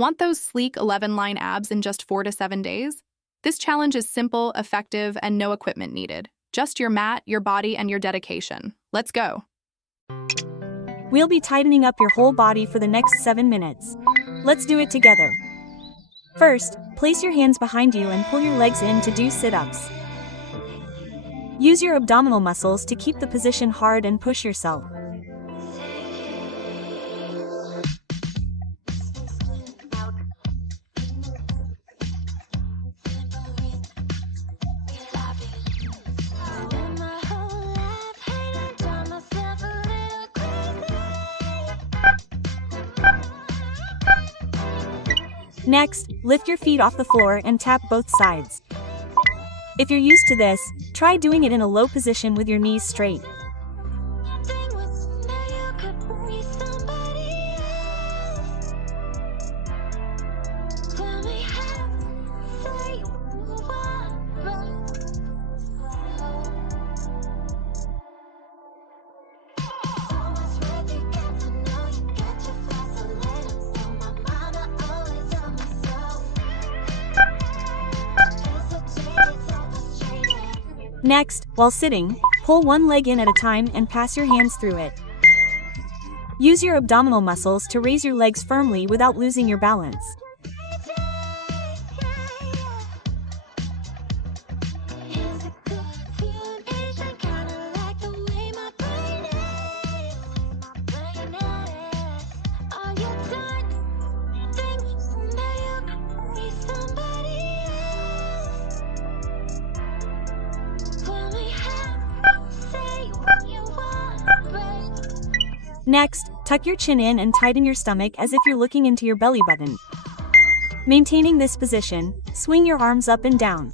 Want those sleek 11-line abs in just 4 to 7 days? This challenge is simple, effective, and no equipment needed. Just your mat, your body, and your dedication. Let's go. We'll be tightening up your whole body for the next 7 minutes. Let's do it together. First, place your hands behind you and pull your legs in to do sit-ups. Use your abdominal muscles to keep the position hard and push yourself. Next, lift your feet off the floor and tap both sides. If you're used to this, try doing it in a low position with your knees straight. Next, while sitting, pull one leg in at a time and pass your hands through it. Use your abdominal muscles to raise your legs firmly without losing your balance. Next, tuck your chin in and tighten your stomach as if you're looking into your belly button. Maintaining this position, swing your arms up and down.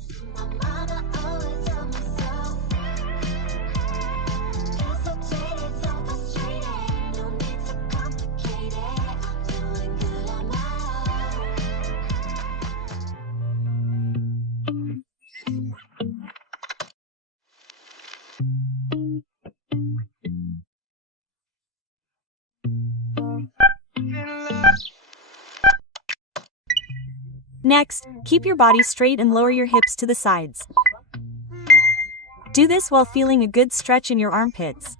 Next, keep your body straight and lower your hips to the sides. Do this while feeling a good stretch in your armpits.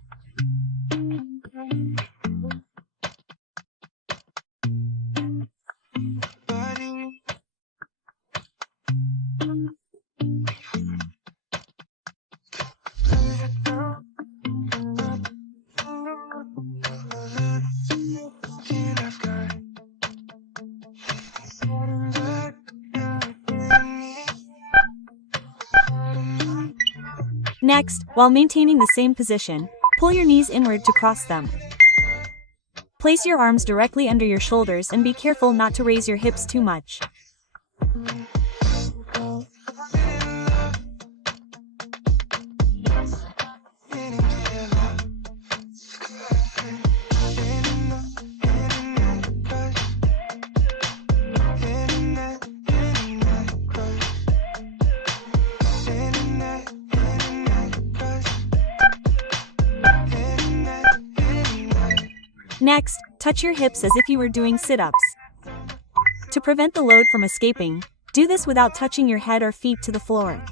Next, while maintaining the same position, pull your knees inward to cross them. Place your arms directly under your shoulders and be careful not to raise your hips too much. Next, touch your hips as if you were doing sit-ups. To prevent the load from escaping, do this without touching your head or feet to the floor.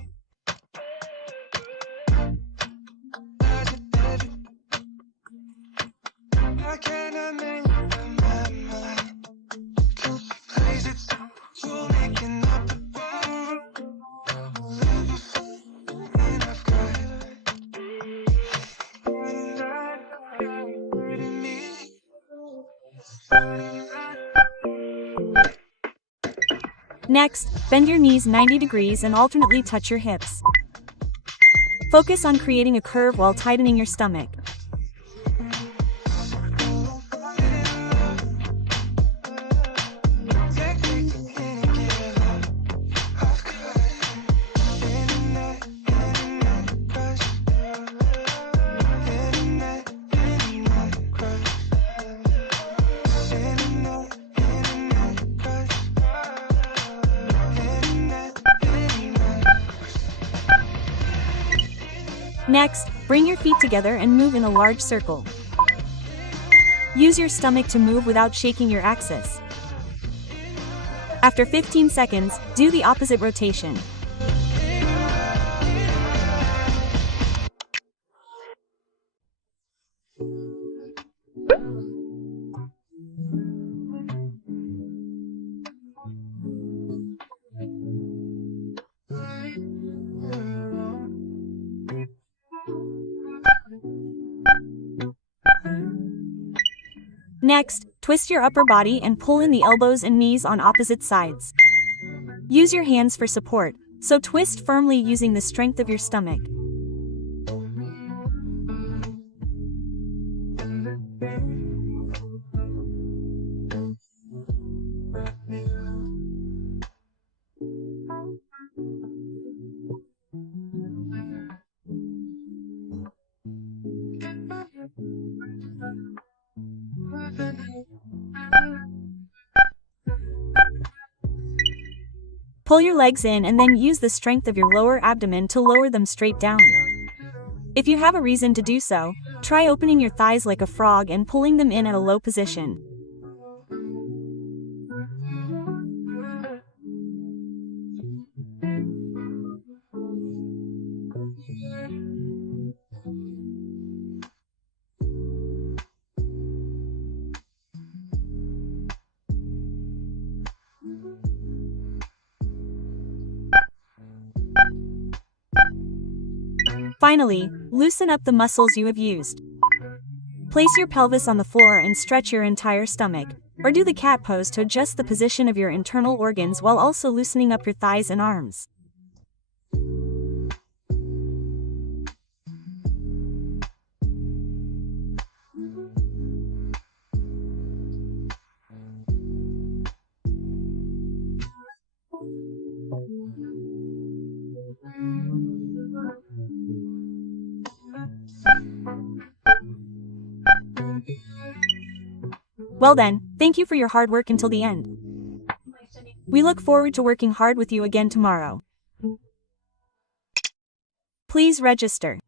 Next, bend your knees 90 degrees and alternately touch your hips. Focus on creating a curve while tightening your stomach. Next, bring your feet together and move in a large circle. Use your stomach to move without shaking your axis. After 15 seconds, do the opposite rotation. Next, twist your upper body and pull in the elbows and knees on opposite sides. Use your hands for support, so twist firmly using the strength of your stomach. Pull your legs in and then use the strength of your lower abdomen to lower them straight down. If you have a reason to do so, try opening your thighs like a frog and pulling them in at a low position. Finally, loosen up the muscles you have used. Place your pelvis on the floor and stretch your entire stomach, or do the cat pose to adjust the position of your internal organs while also loosening up your thighs and arms. Well then, thank you for your hard work until the end. We look forward to working hard with you again tomorrow. Please register.